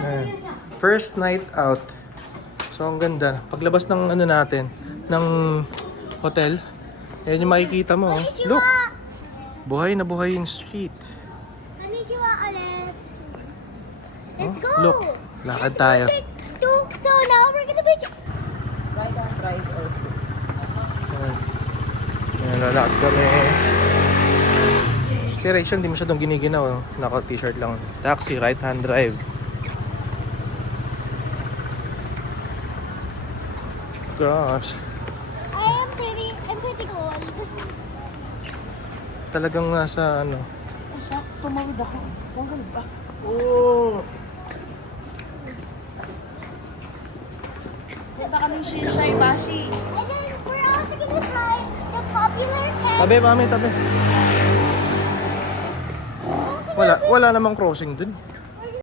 Ayan. First night out. So ang ganda. Paglabas ng ano natin, ng hotel, ayan yung makikita mo. Oh. Look! Buhay na buhay yung street. Konnichiwa ulit. Let's go! Look, lakad tayo. So now we're gonna be... Ride and drive also. Ayan. Ayan, lalakad kami. Si Rachel hindi masyadong giniginaw. Oh. Naka-t-shirt lang. Taxi, right-hand drive. Gosh. I'm pretty old. Talagang nasa ano. Tumawid ako. Tumawid ba? Oh! Punta kaming Shinsai Bashi. And then we're also gonna try the popular cat. Tabi, mami, tabi. Wala namang crossing dun.